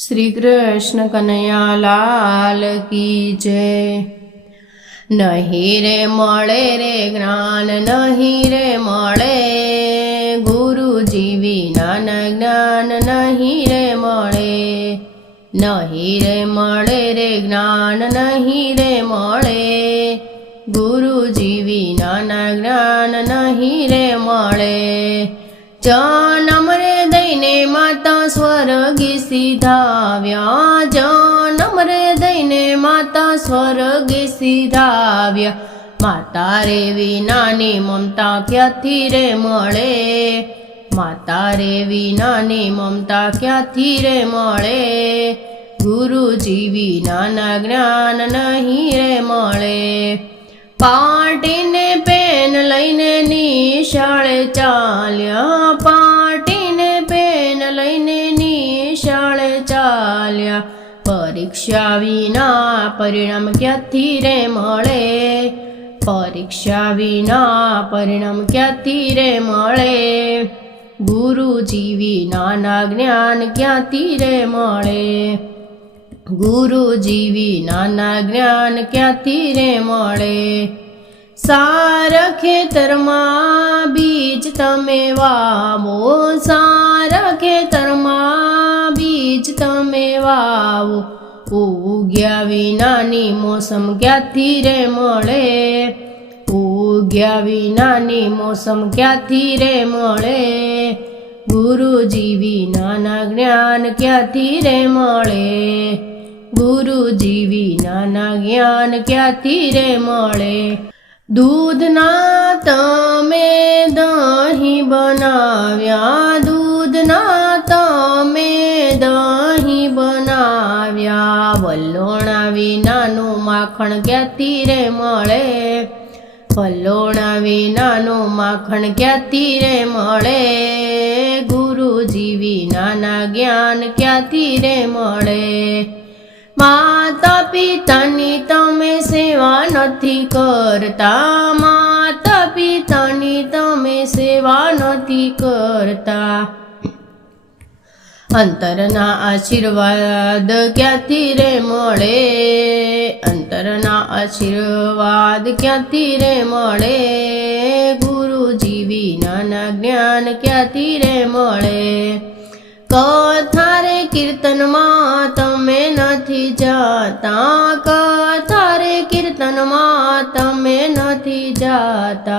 श्री कृष्ण कन्हैया लाल की जय। नहीं रे मळे रे ज्ञान, नहीं रे मळे गुरुजी विना ज्ञान, नहीं रे मळे। नहीं रे मळे रे ज्ञान, नहीं रे मळे गुरुजी विना ज्ञान, नहीं रे मळे। जन्म रे दईने माता स्वर्गी सीधाव्या, जन्म रे दईने माता स्वर्गी सीधाव्या। माता रे विनानी ममता क्याथी रे मळे, माता रे विनानी ममता क्याथी रे मळे। गुरुजी विना ज्ञान नहीं रे मळे। पाटीने पेन लईने निशाळे चाल्या, पाटीने पेन लईने निशाळे चाल्या। परीक्षा विना परिणाम क्याथी रे मळे, परीक्षा विना परिणाम क्याथी रे मळे। गुरुजी विना ज्ञान क्याथी रे मळे, गुरुजी विना ज्ञान क्याथी रे मळे। सारा खेतरमा बीज तमे वावो, सारा खेतरमा बीज तमे वावो। उग्या विनानी मोसम क्याथी रे मळे, उग्या विनानी मोसम क्याथी रे मळे। गुरुजी विना ज्ञान क्याथी रे मळे, गुरुजी विना ज्ञान क्याथी रे मळे। दूधना तमे दही बनाव्या, दूधना तमे दही बनाव्या। वल्लोणा विनानु माखण क्याथी रे मळे, वल्लोणा विनानु माखण क्याथी रे मळे। गुरुजी विना ज्ञान क्याथी रे मळे। माता पितानी तमे सेवा नथी करता, माता पितानी तमे सेवा नथी करता। अंतरना आशीर्वाद क्याथी रे मळे, अंतरना आशीर्वाद क्याथी रे मळे। गुरुजी विना ज्ञान क्याथी रे मळे। कथा रे कीर्तन मां तमे नथी जाता, कथा रे कीर्तन मां तमे नथी जाता।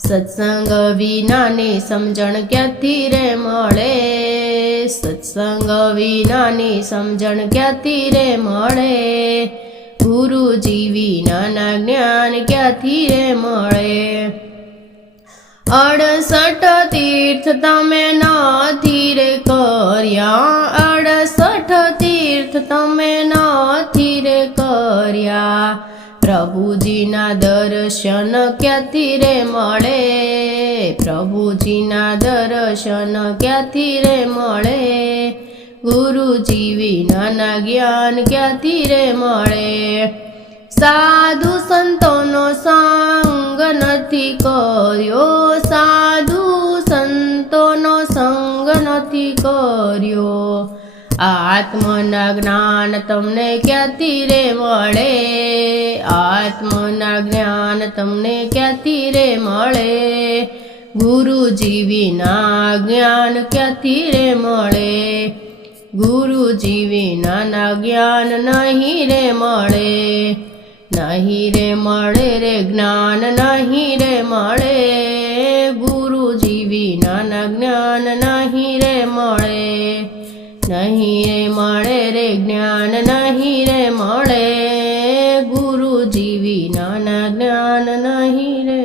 सत्संग विनानी समझण क्याथी रे मळे, सत्संग विनानी समझण क्याथी रे मळे। गुरुजी विना ज्ञान क्याथी रे मळे। 68 तीर्थ तमे नथी रे कर्या, 68 तीर्थ तमे नथी रे कर्या। प्रभुजीना दर्शन क्याथी रे मळे, प्रभुजीना दर्शन क्याथी रे मळे। गुरुजी विना ज्ञान क्याथी रे मळे। साधु संतोनो संग नथी कर्यो, साधु संतोनो संग नथी कर्यो। आत्मना ज्ञान तमने क्याथी रे मळे, आत्मना ज्ञान तमने क्याथी रे मळे। गुरुजी विना ज्ञान क्याथी रे मळे, गुरुजी विना ज्ञान नहीं रे मळे। नहीं रे मळे रे ज्ञान, नहीं रे मळे गुरुजी विना ज्ञान, नहीं रे मळे। नहीं रे मळे रे ज्ञान, नहीं रे मळे गुरुजी विना ज्ञान, नहीं रे